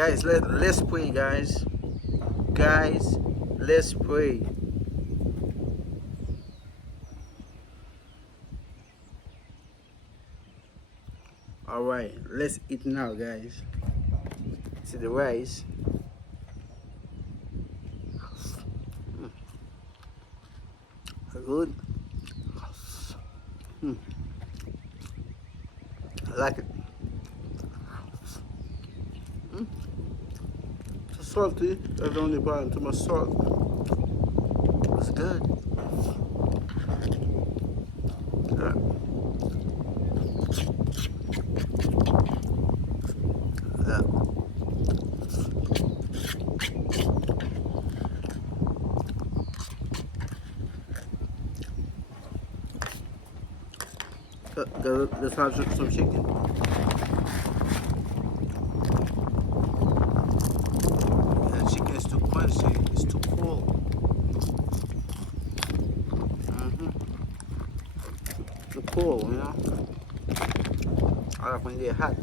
Guys, let's pray, guys. Guys, let's pray. All right, let's eat now, guys. See the rice. Good. Mm, I like it. It's salty. That's the only problem. Too much salt. It's good. Yeah. Yeah. Let's have some chicken. The chicken is too crunchy. It's too cold. Too cold, you know. I like when they're hot.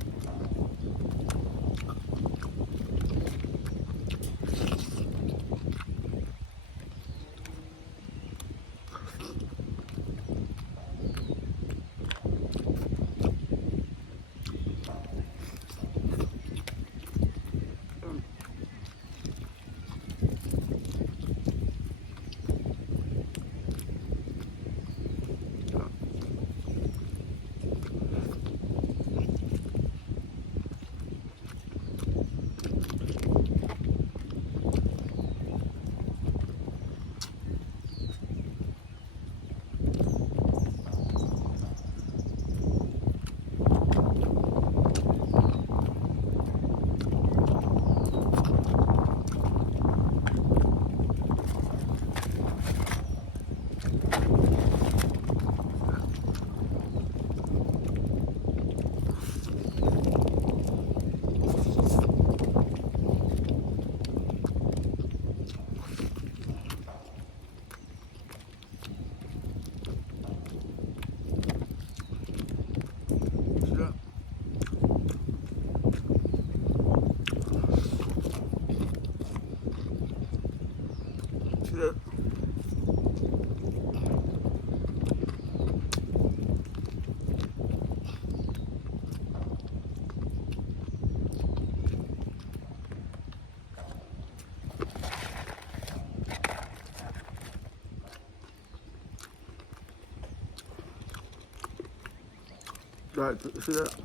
Right, see that?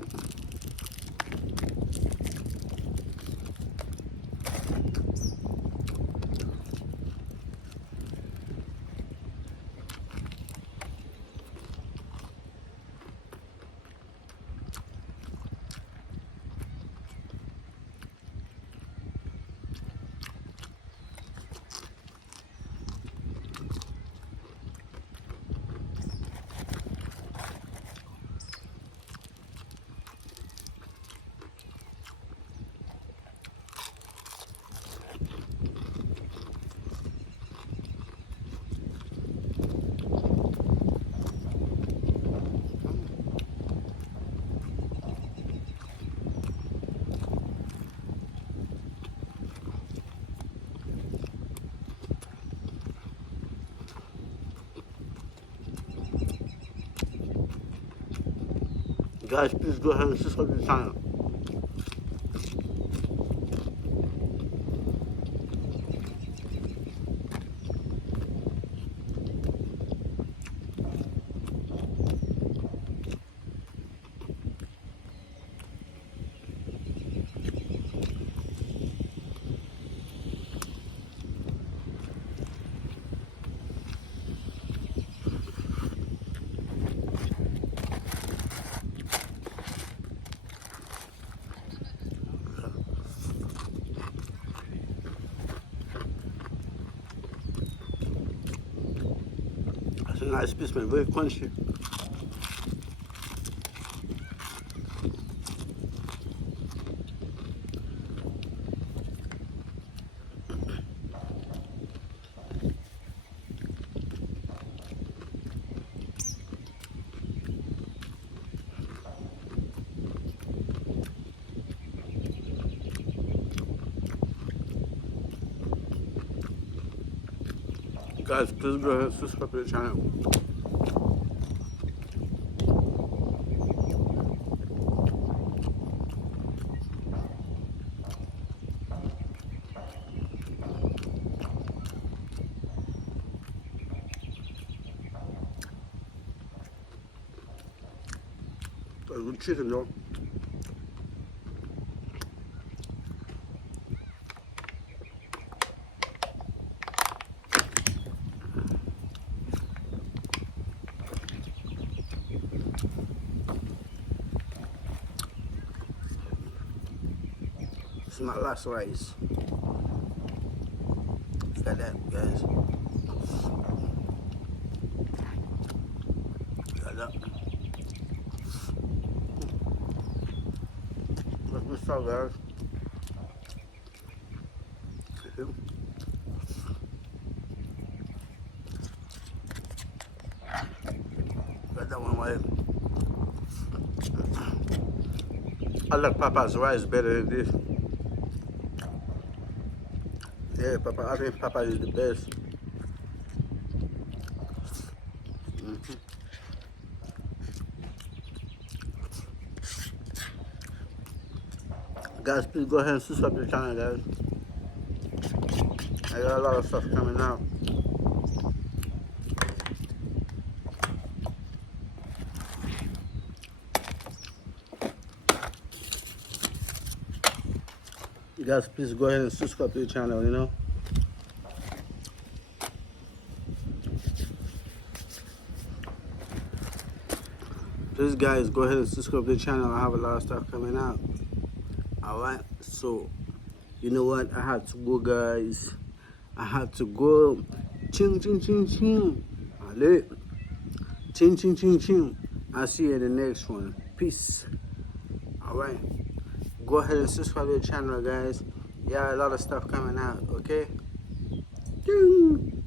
Guys, please go ahead and subscribe to the channel. It's a nice piece, man, very crunchy. Guys, please go ahead and subscribe to the channel. That's good chicken, though. This is my last rice. Look at that, guys. Look at that. That's what's up, guys. Got that one right. I like Papa's rice better than this. Yeah, Papa, I think Papa is the best. Guys, please go ahead and subscribe to the channel, guys. I got a lot of stuff coming out. You guys, please go ahead and subscribe to the channel, you know. Please, guys, go ahead and subscribe to the channel. I have a lot of stuff coming out. Alright, so, you know what? I had to go, guys. I had to go. Ching, ching, ching, ching. Allez. Ching, ching, ching, ching. I'll see you in the next one. Peace. Alright. Go ahead and subscribe to the channel, guys. Yeah, a lot of stuff coming out, okay? Ding.